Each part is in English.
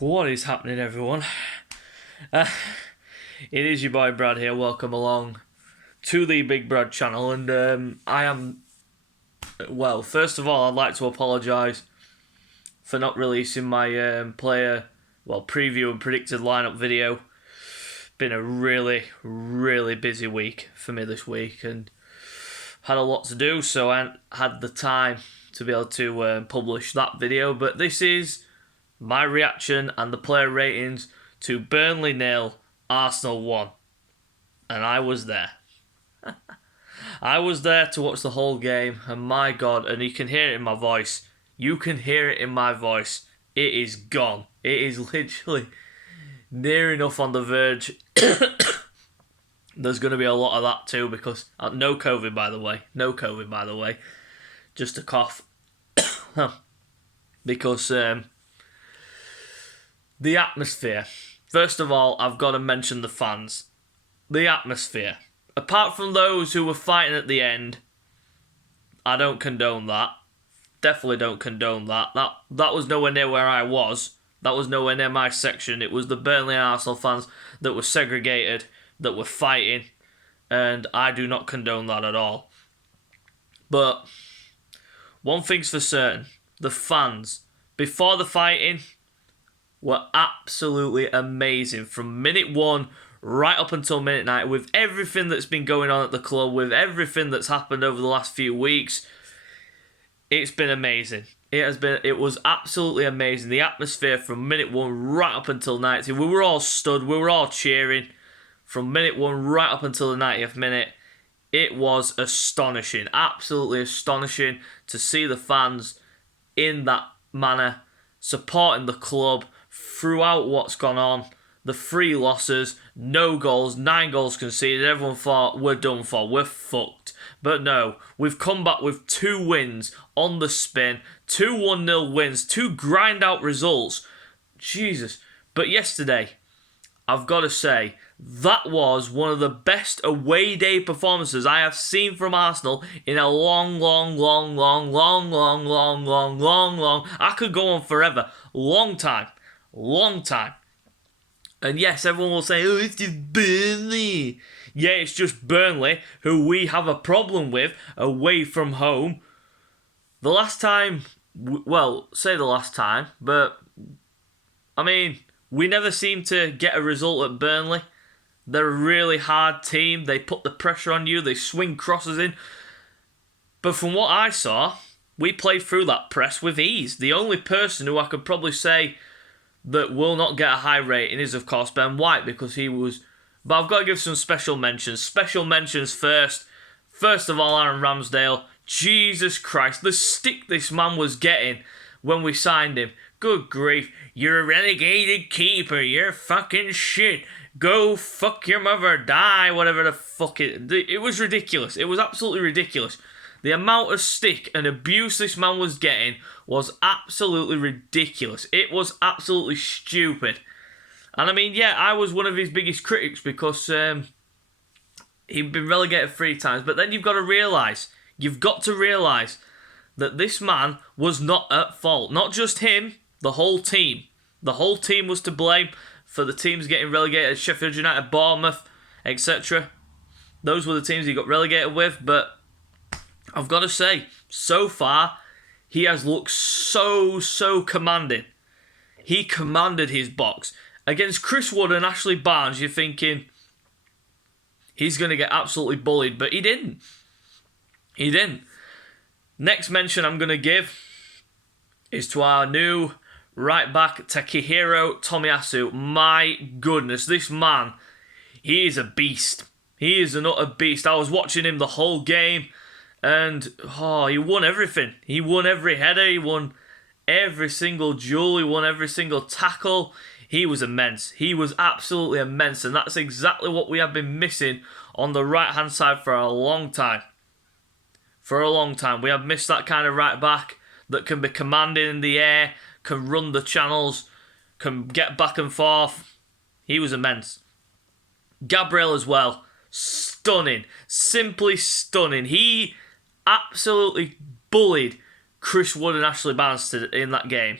What is happening, everyone? It is your boy Brad here. Welcome along to the Big Brad channel, and I am. Well, first of all, I'd like to apologise for not releasing my player preview and predicted lineup video. Been a really busy week for me this week, and had a lot to do, so I had the time to be able to publish that video. But this is my reaction and the player ratings to Burnley 0, Arsenal 1. And I was there. I was there to watch the whole game, and my God, and you can hear it in my voice. You can hear it in my voice. It is gone. It is literally near enough on the verge. There's going to be a lot of that too, because no COVID, by the way. No COVID, by the way. Just a cough. Because the atmosphere. First of all, I've got to mention the fans. The atmosphere. Apart from those who were fighting at the end, I don't condone that. Definitely don't condone that. That was nowhere near where I was. That was nowhere near my section. It was the Burnley and Arsenal fans that were segregated, that were fighting, and I do not condone that at all. But one thing's for certain, the fans, before the fighting, were absolutely amazing. From minute one right up until minute 9, with everything that's been going on at the club, with everything that's happened over the last few weeks, it's been amazing. It was absolutely amazing. The atmosphere from minute 1 right up until 90. We were all stood, we were all cheering from minute 1 right up until the 90th minute. It was astonishing, absolutely astonishing to see the fans in that manner, supporting the club throughout what's gone on. The 3 losses, no goals, 9 goals conceded. Everyone thought we're done for, we're fucked. But no, we've come back with 2 wins on the spin, 2 1-0 wins, 2 grind out results. Jesus. But yesterday, I've got to say, that was one of the best away day performances I have seen from Arsenal in a long, I could go on forever. Long time. And yes, everyone will say, oh, it's just Burnley. Yeah, it's just Burnley, who we have a problem with away from home. The last time, say the last time, but, I mean, we never seem to get a result at Burnley. They're a really hard team. They put the pressure on you. They swing crosses in. But from what I saw, we played through that press with ease. The only person who I could probably say that will not get a high rating is, of course, Ben White, because he was... But I've got to give some special mentions. Special mentions first. First of all, Aaron Ramsdale. Jesus Christ, the stick this man was getting when we signed him. Good grief. You're a relegated keeper. You're fucking shit. Go fuck your mother. Die. Whatever the fuck it... It was ridiculous. It was absolutely ridiculous. The amount of stick and abuse this man was getting was absolutely ridiculous. It was absolutely stupid. And I mean, yeah, I was one of his biggest critics because he'd been relegated 3 times. But then you've got to realise that this man was not at fault. Not just him, the whole team. The whole team was to blame for the teams getting relegated. Sheffield United, Bournemouth, etc. Those were the teams he got relegated with, but I've got to say, so far, he has looked so commanding. He commanded his box. Against Chris Wood and Ashley Barnes, you're thinking he's going to get absolutely bullied, but he didn't. He didn't. Next mention I'm going to give is to our new right back, Takehiro Tomiyasu. My goodness, this man, he is a beast. He is an utter beast. I was watching him the whole game, and he won everything. He won every header. He won every single duel. He won every single tackle. He was immense. He was absolutely immense. And that's exactly what we have been missing on the right-hand side for a long time. For a long time. We have missed that kind of right back that can be commanding in the air, can run the channels, can get back and forth. He was immense. Gabriel as well. Stunning. Simply stunning. He absolutely bullied Chris Wood and Ashley Barnes in that game.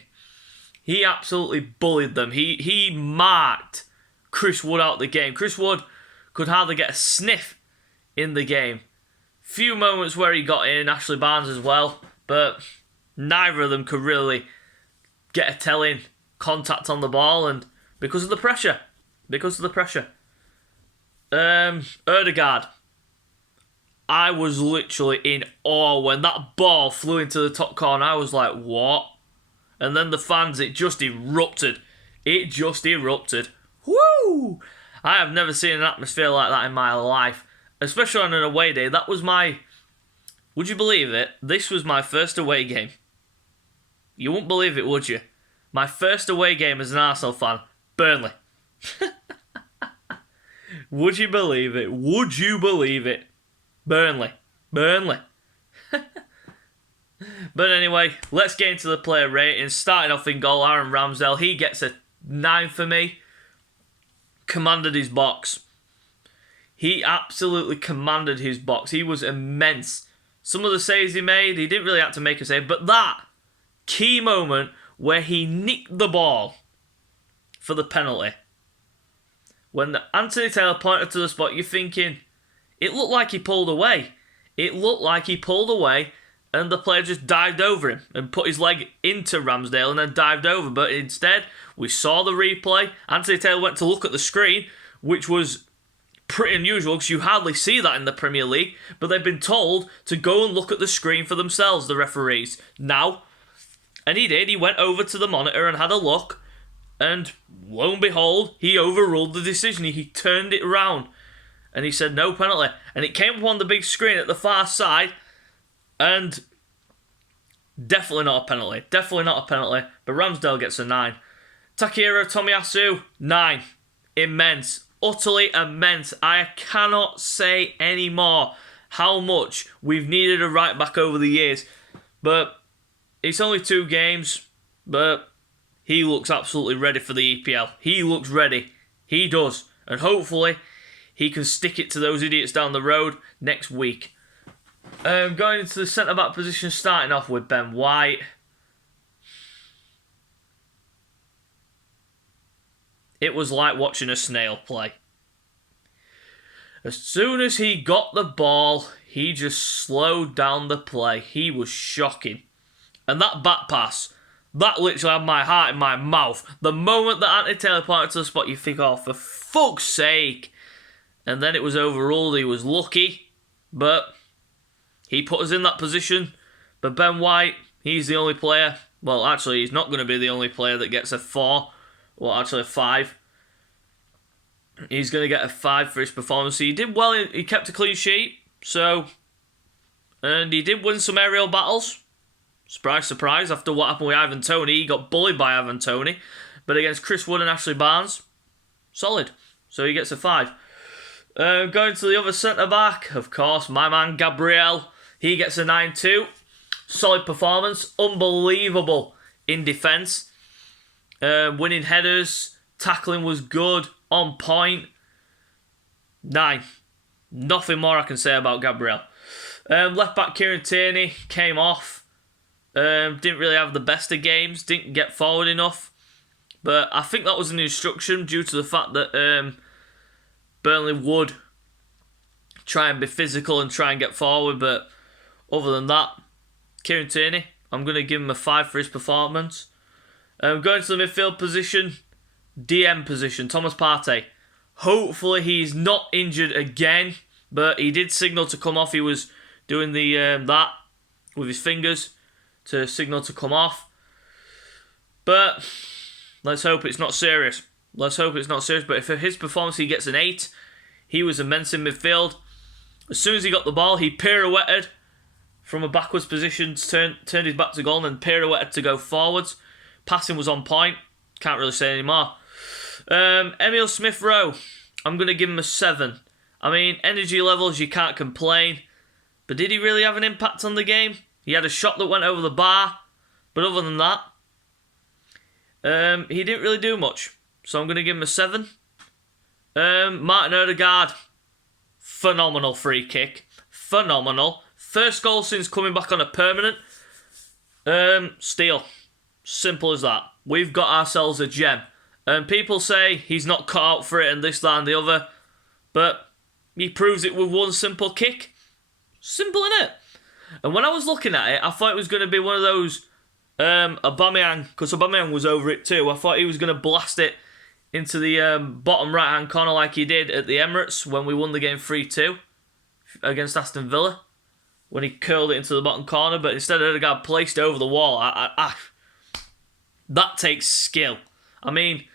He absolutely bullied them. He marked Chris Wood out the game. Chris Wood could hardly get a sniff in the game. Few moments where he got in, Ashley Barnes as well, but neither of them could really get a telling contact on the ball, and because of the pressure. Ødegaard. I was literally in awe when that ball flew into the top corner. I was like, what? And then the fans, it just erupted. Woo! I have never seen an atmosphere like that in my life, especially on an away day. That was would you believe it? This was my first away game. You wouldn't believe it, would you? My first away game as an Arsenal fan, Burnley. Would you believe it? Burnley. But anyway, let's get into the player ratings. Starting off in goal, Aaron Ramsdale. He gets a 9 for me. Commanded his box. He absolutely commanded his box. He was immense. Some of the saves he made, he didn't really have to make a save, but that key moment where he nicked the ball for the penalty. When Anthony Taylor pointed to the spot, you're thinking, it looked like he pulled away. And the player just dived over him and put his leg into Ramsdale and then dived over. But instead, we saw the replay. Anthony Taylor went to look at the screen, which was pretty unusual because you hardly see that in the Premier League. But they've been told to go and look at the screen for themselves, the referees. Now, and he did. He went over to the monitor and had a look. And lo and behold, he overruled the decision. He turned it around. And he said no penalty. And it came up on the big screen at the far side. And definitely not a penalty. But Ramsdale gets a 9. Takehiro Tomiyasu, 9. Immense. Utterly immense. I cannot say any more how much we've needed a right back over the years. But it's only 2 games. But he looks absolutely ready for the EPL. He looks ready. He does. And hopefully he can stick it to those idiots down the road next week. Going into the centre-back position, starting off with Ben White. It was like watching a snail play. As soon as he got the ball, he just slowed down the play. He was shocking. And that back pass, that literally had my heart in my mouth. The moment that Anthony Taylor pointed to the spot, you think, oh, for fuck's sake. And then it was overruled. He was lucky, but he put us in that position. But Ben White, he's the only player. Well, actually, he's not going to be the only player that gets a 4. Well, actually, a 5. He's going to get a 5 for his performance. He did well. He kept a clean sheet. And he did win some aerial battles. Surprise, surprise. After what happened with Ivan Toney, he got bullied by Ivan Toney. But against Chris Wood and Ashley Barnes, solid. So he gets a 5. Going to the other centre-back, of course, my man Gabriel. He gets a 9 too. Solid performance. Unbelievable in defence. Winning headers. Tackling was good. On point. 9. Nothing more I can say about Gabriel. Left back Kieran Tierney came off. Didn't really have the best of games. Didn't get forward enough. But I think that was an instruction due to the fact that Burnley would try and be physical and try and get forward. But other than that, Kieran Tierney, I'm going to give him a 5 for his performance. Going to the midfield position, DM position, Thomas Partey. Hopefully he's not injured again, but he did signal to come off. He was doing the that with his fingers to signal to come off. But let's hope it's not serious. But if for his performance he gets an 8, he was immense in midfield. As soon as he got the ball, he pirouetted from a backwards position, turned his back to goal and then pirouetted to go forwards. Passing was on point. Can't really say any more. Emile Smith-Rowe, I'm going to give him a 7. I mean, energy levels, you can't complain. But did he really have an impact on the game? He had a shot that went over the bar. But other than that, he didn't really do much. So I'm going to give him a 7. Martin Ødegaard, phenomenal free kick. Phenomenal. First goal since coming back on a permanent. Steal. Simple as that. We've got ourselves a gem. And people say he's not cut out for it and this, that and the other. But he proves it with one simple kick. Simple, innit? And when I was looking at it, I thought it was going to be one of those Aubameyang, because Aubameyang was over it too. I thought he was going to blast it into the bottom right-hand corner like he did at the Emirates when we won the game 3-2 against Aston Villa. When he curled it into the bottom corner, but instead Odegaard placed it over the wall. That takes skill. I mean,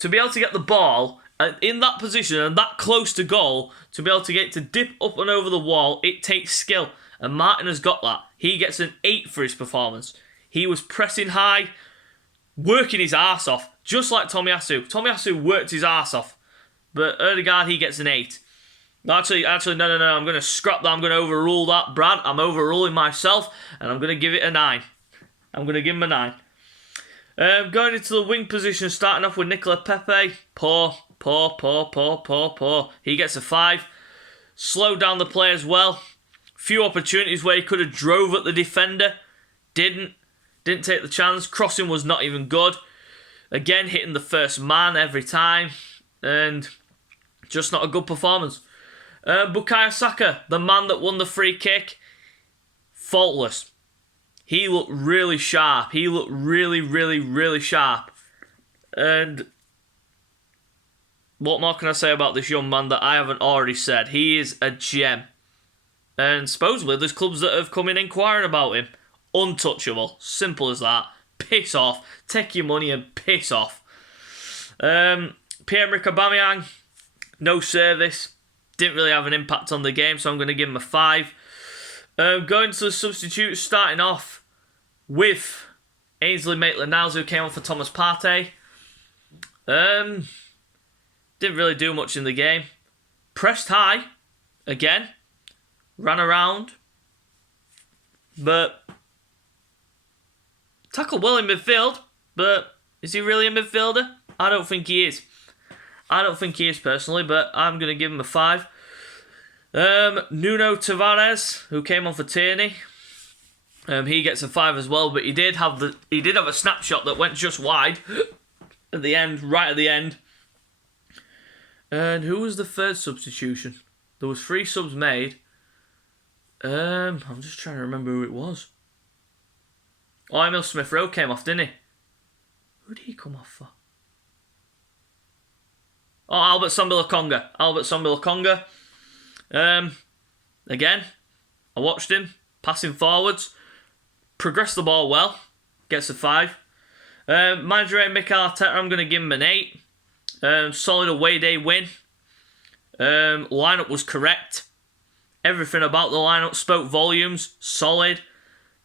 to be able to get the ball in that position and that close to goal, to be able to get to dip up and over the wall, it takes skill. And Martin has got that. He gets an 8 for his performance. He was pressing high, working his arse off, just like Tomiyasu. Tomiyasu worked his arse off. But Odegaard, he gets an 8. Actually, no. I'm going to scrap that. I'm going to overrule that, Brad. I'm overruling myself, and I'm going to give it a 9. I'm going to give him a 9. Going into the wing position, starting off with Nicola Pepe. Poor. He gets a 5. Slowed down the play as well. Few opportunities where he could have drove at the defender. Didn't take the chance. Crossing was not even good. Again, hitting the first man every time. And just not a good performance. Bukayo Saka, the man that won the free kick, faultless. He looked really sharp. He looked really sharp. And what more can I say about this young man that I haven't already said? He is a gem. And supposedly there's clubs that have come in inquiring about him. Untouchable. Simple as that. Piss off. Take your money and piss off. Pierre-Emerick Aubameyang, no service. Didn't really have an impact on the game, so I'm going to give him a 5. Going to the substitutes, starting off with Ainsley Maitland-Niles, who came on for Thomas Partey. Didn't really do much in the game. Pressed high, again. Ran around. But tackled well in midfield, but is he really a midfielder? I don't think he is. I don't think he is personally, but I'm going to give him a 5. Nuno Tavares, who came on for Tierney, he gets a 5 as well. But he did have a snapshot that went just wide at the end, right at the end. And who was the third substitution? There was 3 subs made. I'm just trying to remember who it was. Oh, Emil Smith-Rowe came off, didn't he? Who did he come off for? Oh, Albert Sambi-Lokonga. Again, I watched him, passing forwards, progressed the ball well, gets a 5. Manager Mikel Arteta, I'm going to give him an 8. Solid away day win. Lineup was correct. Everything about the lineup spoke volumes. Solid,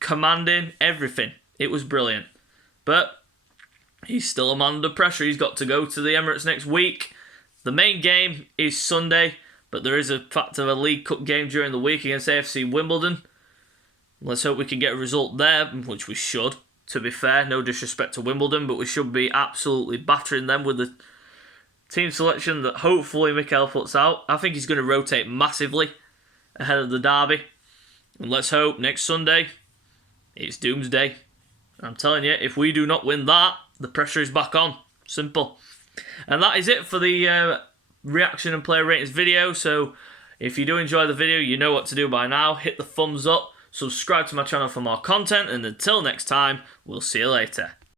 commanding, everything. It was brilliant. But he's still a man under pressure. He's got to go to the Emirates next week. The main game is Sunday, but there is a fact of a League Cup game during the week against AFC Wimbledon. Let's hope we can get a result there, which we should. To be fair, no disrespect to Wimbledon, but we should be absolutely battering them with the team selection that hopefully Mikel puts out. I think he's going to rotate massively ahead of the derby. And let's hope next Sunday, it's doomsday. I'm telling you, if we do not win that, the pressure is back on. Simple. And that is it for the reaction and player ratings video. So if you do enjoy the video, you know what to do by now. Hit the thumbs up, subscribe to my channel for more content, and until next time, we'll see you later.